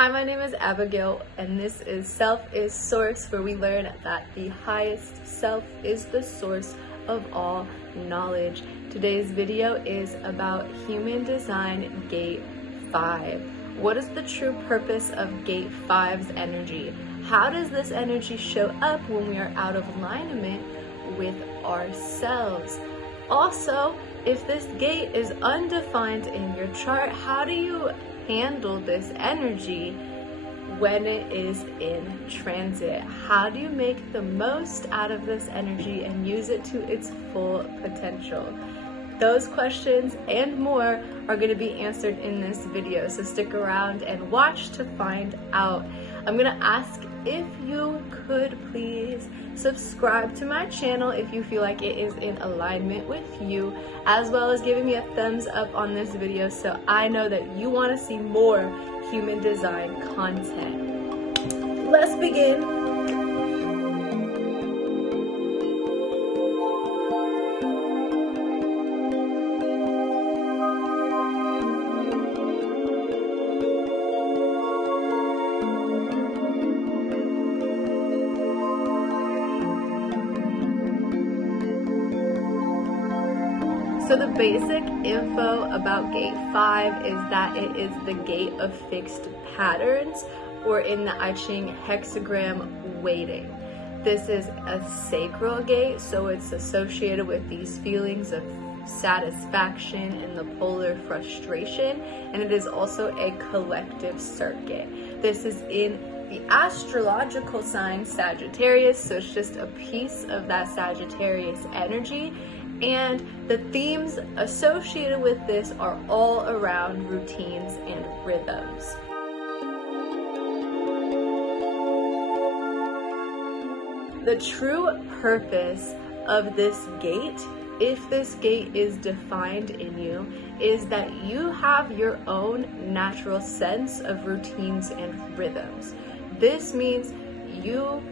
Hi, my name is Abigail, and this is Self is Source, where we learn that the highest self is the source of all knowledge. Today's video is about Human Design Gate 5. What is the true purpose of Gate 5's energy? How does this energy show up when we are out of alignment with ourselves? Also, if this gate is undefined in your chart, how do you handle this energy when it is in transit? How do you make the most out of this energy and use it to its full potential? Those questions and more are going to be answered in this video, so stick around and watch to find out. I'm going to ask if you could please subscribe to my channel if you feel like it is in alignment with you, as well as giving me a thumbs up on this video so I know that you want to see more human design content. Let's begin. So the basic info about Gate 5 is that it is the gate of fixed patterns, or in the I Ching hexagram, waiting. This is a sacral gate, so it's associated with these feelings of satisfaction and the polar frustration, and it is also a collective circuit. This is in the astrological sign Sagittarius, so it's just a piece of that Sagittarius energy. And the themes associated with this are all around routines and rhythms. The true purpose of this gate, if this gate is defined in you, is that you have your own natural sense of routines and rhythms. This means you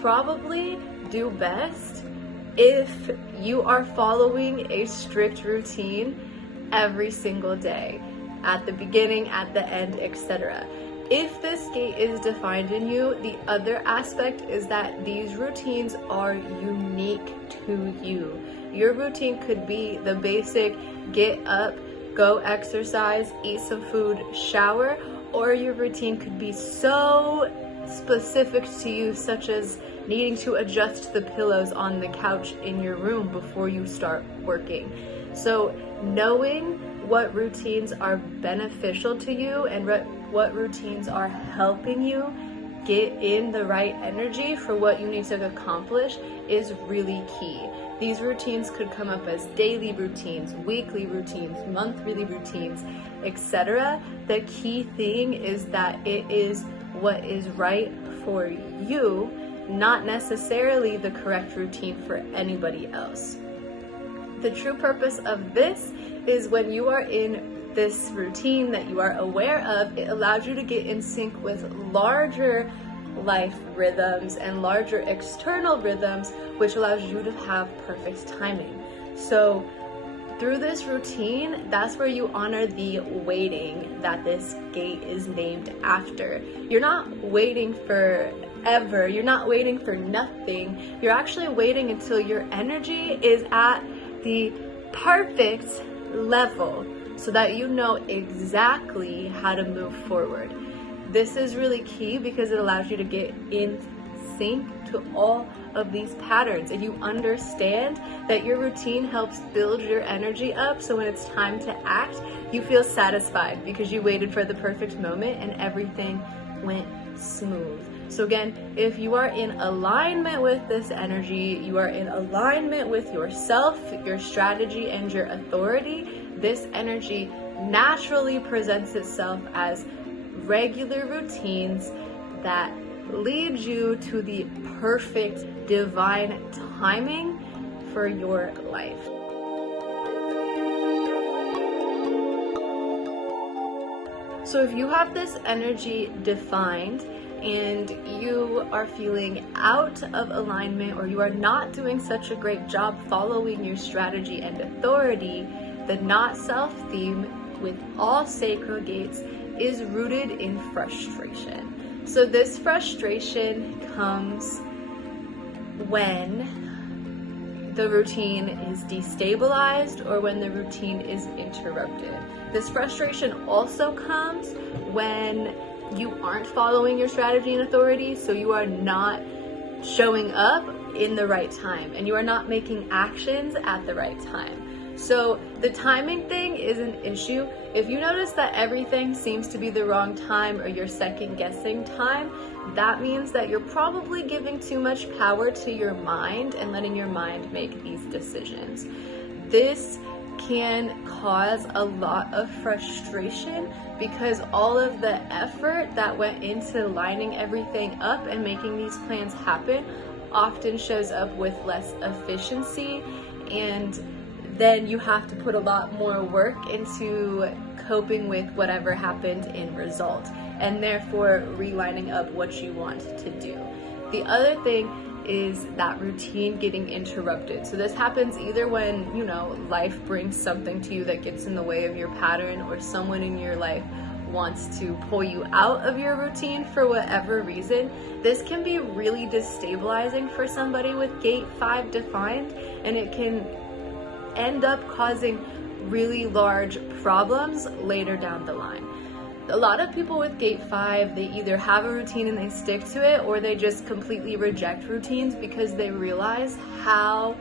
probably do best if you are following a strict routine every single day, at the beginning, at the end, etc. If this gate is defined in you, the other aspect is that these routines are unique to you. Your routine could be the basic get up, go exercise, eat some food, shower, or your routine could be so specific to you, such as needing to adjust the pillows on the couch in your room before you start working. So knowing what routines are beneficial to you and what routines are helping you get in the right energy for what you need to accomplish is really key. These routines could come up as daily routines, weekly routines, monthly routines, etc. The key thing is that it is what is right for you, not necessarily the correct routine for anybody else. The true purpose of this is when you are in this routine that you are aware of, it allows you to get in sync with larger life rhythms and larger external rhythms, which allows you to have perfect timing. So through this routine, that's where you honor the waiting that this gate is named after. You're not waiting forever. You're not waiting for nothing. You're actually waiting until your energy is at the perfect level so that you know exactly how to move forward. This is really key because it allows you to get in sync to all of these patterns, and you understand that your routine helps build your energy up, so when it's time to act, you feel satisfied because you waited for the perfect moment and everything went smooth. So again, if you are in alignment with this energy, you are in alignment with yourself, your strategy, and your authority, this energy naturally presents itself as regular routines that lead you to the perfect divine timing for your life. So if you have this energy defined and you are feeling out of alignment, or you are not doing such a great job following your strategy and authority, the not self theme with all sacral gates is rooted in frustration. So this frustration comes when the routine is destabilized or when the routine is interrupted. This frustration also comes when you aren't following your strategy and authority, so you are not showing up in the right time and you are not making actions at the right time. So the timing thing is an issue. If you notice that everything seems to be the wrong time or you're second guessing time, that means that you're probably giving too much power to your mind and letting your mind make these decisions. This can cause a lot of frustration because all of the effort that went into lining everything up and making these plans happen often shows up with less efficiency, and then you have to put a lot more work into coping with whatever happened in result, and therefore relining up what you want to do. The other thing is that routine getting interrupted. So this happens either when, life brings something to you that gets in the way of your pattern, or someone in your life wants to pull you out of your routine for whatever reason. This can be really destabilizing for somebody with gate 5 defined, and it can end up causing really large problems later down the line. A lot of people with gate 5, they either have a routine and they stick to it, or they just completely reject routines because they realize how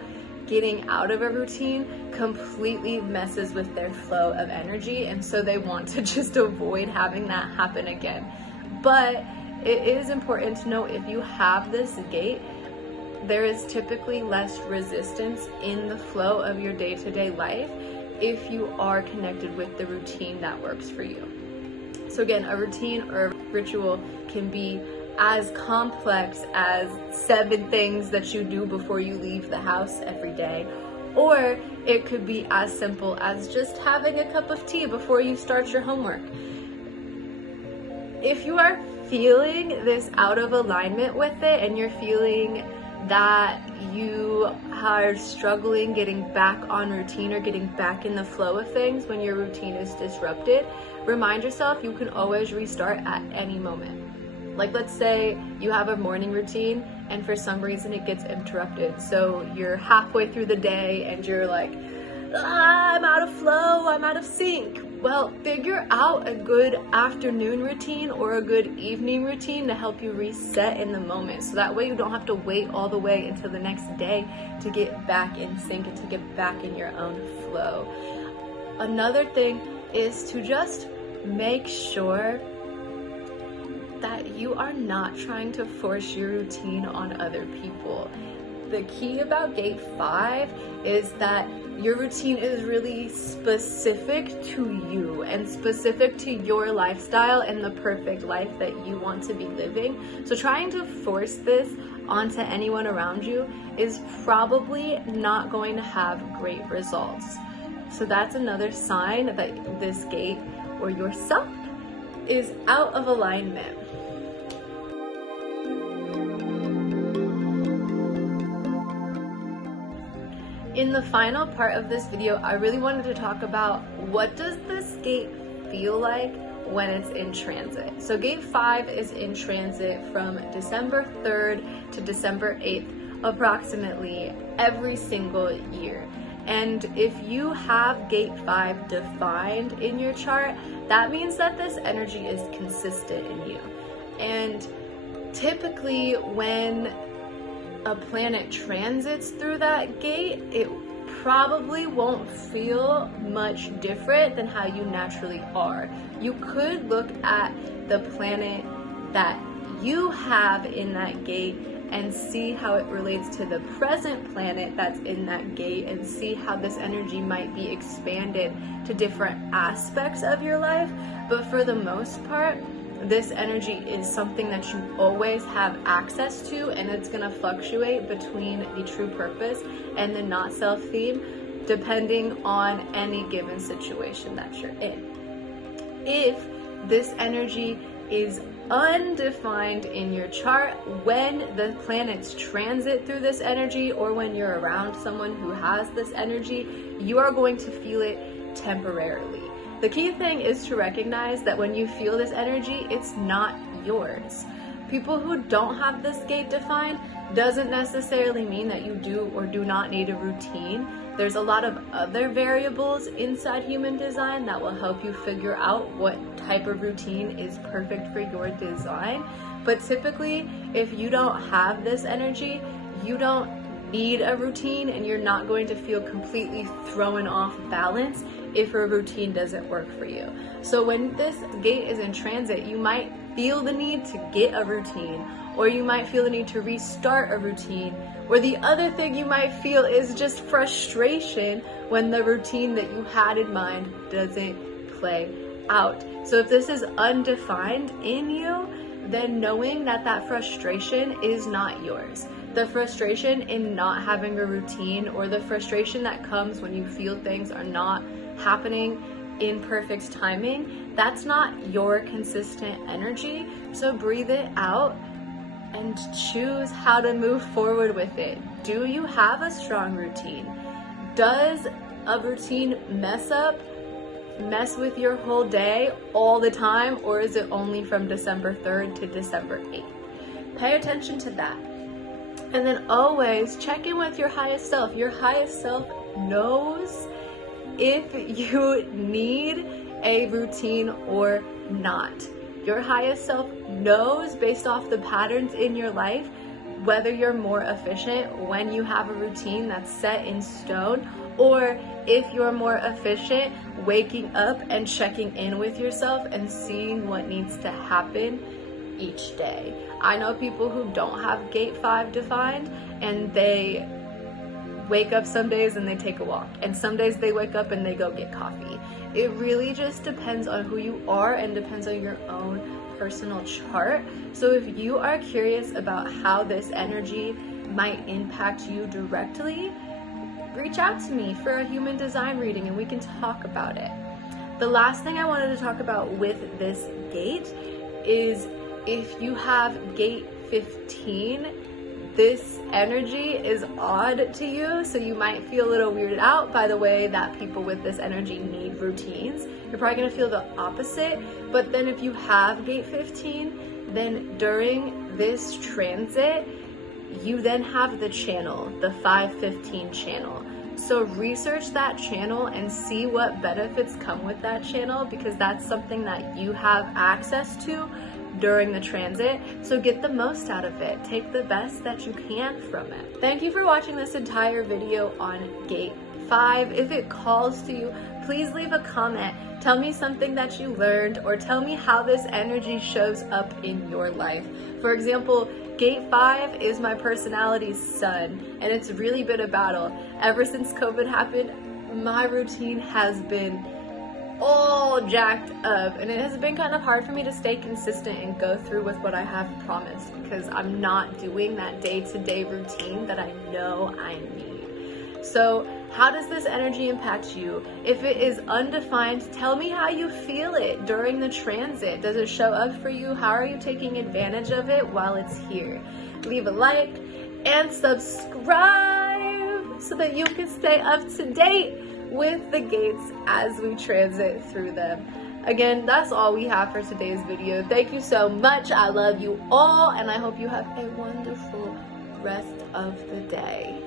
getting out of a routine completely messes with their flow of energy, and so they want to just avoid having that happen again. But it is important to know, if you have this gate, there is typically less resistance in the flow of your day-to-day life if you are connected with the routine that works for you. So again, a routine or a ritual can be as complex as 7 things that you do before you leave the house every day, or it could be as simple as just having a cup of tea before you start your homework. If you are feeling this out of alignment with it, and you're feeling that you are struggling getting back on routine or getting back in the flow of things when your routine is disrupted, remind yourself you can always restart at any moment. Like, let's say you have a morning routine and for some reason it gets interrupted. So you're halfway through the day and you're like, I'm out of flow, I'm out of sync. Well, figure out a good afternoon routine or a good evening routine to help you reset in the moment. So that way you don't have to wait all the way until the next day to get back in sync and to get back in your own flow. Another thing is to just make sure that you are not trying to force your routine on other people. The key about gate 5 is that your routine is really specific to you and specific to your lifestyle and the perfect life that you want to be living. So trying to force this onto anyone around you is probably not going to have great results. So that's another sign that this gate or yourself is out of alignment. In the final part of this video, I really wanted to talk about what does this gate feel like when it's in transit. So gate 5 is in transit from December 3rd to December 8th, approximately every single year. And if you have gate 5 defined in your chart, that means that this energy is consistent in you. And typically when a planet transits through that gate, it probably won't feel much different than how you naturally are. You could look at the planet that you have in that gate and see how it relates to the present planet that's in that gate, and see how this energy might be expanded to different aspects of your life. But for the most part, this energy is something that you always have access to, and it's going to fluctuate between the true purpose and the not self theme depending on any given situation that you're in. If this energy is undefined in your chart, when the planets transit through this energy or when you're around someone who has this energy, you are going to feel it temporarily. The key thing is to recognize that when you feel this energy, it's not yours. People who don't have this gate defined doesn't necessarily mean that you do or do not need a routine. There's a lot of other variables inside human design that will help you figure out what type of routine is perfect for your design. But typically, if you don't have this energy, you don't need a routine, and you're not going to feel completely thrown off balance if a routine doesn't work for you. So when this gate is in transit, you might feel the need to get a routine, or you might feel the need to restart a routine, or the other thing you might feel is just frustration when the routine that you had in mind doesn't play out. So if this is undefined in you, then knowing that that frustration is not yours. The frustration in not having a routine, or the frustration that comes when you feel things are not happening in perfect timing, that's not your consistent energy. So breathe it out and choose how to move forward with it. Do you have a strong routine? Does a routine mess with your whole day all the time, or is it only from December 3rd to December 8th? Pay attention to that. And then always check in with your highest self. Your highest self knows if you need a routine or not. Your highest self knows, based off the patterns in your life, whether you're more efficient when you have a routine that's set in stone, or if you're more efficient waking up and checking in with yourself and seeing what needs to happen each day. I know people who don't have gate 5 defined, and they wake up some days and they take a walk, and some days they wake up and they go get coffee. It really just depends on who you are and depends on your own personal chart. So if you are curious about how this energy might impact you directly, reach out to me for a human design reading and we can talk about it. The last thing I wanted to talk about with this gate is, if you have gate 15, this energy is odd to you, so you might feel a little weirded out by the way that people with this energy need routines. You're probably going to feel the opposite. But then if you have gate 15, then during this transit, you then have the channel, the 515 channel. So research that channel and see what benefits come with that channel, because that's something that you have access to during the transit. So get the most out of it. Take the best that you can from it. Thank you for watching this entire video on gate 5. If it calls to you, please leave a comment. Tell me something that you learned, or tell me how this energy shows up in your life. For example, gate 5 is my personality's sun, and it's really been a battle. Ever since COVID happened, my routine has been all jacked up, and it has been kind of hard for me to stay consistent and go through with what I have promised, because I'm not doing that day-to-day routine that I know I need. So how does this energy impact you? If it is undefined, tell me how you feel it during the transit. Does it show up for you? How are you taking advantage of it while it's here? Leave a like and subscribe so that you can stay up to date with the gates as we transit through them. Again, that's all we have for today's video. Thank you so much. I love you all, and I hope you have a wonderful rest of the day.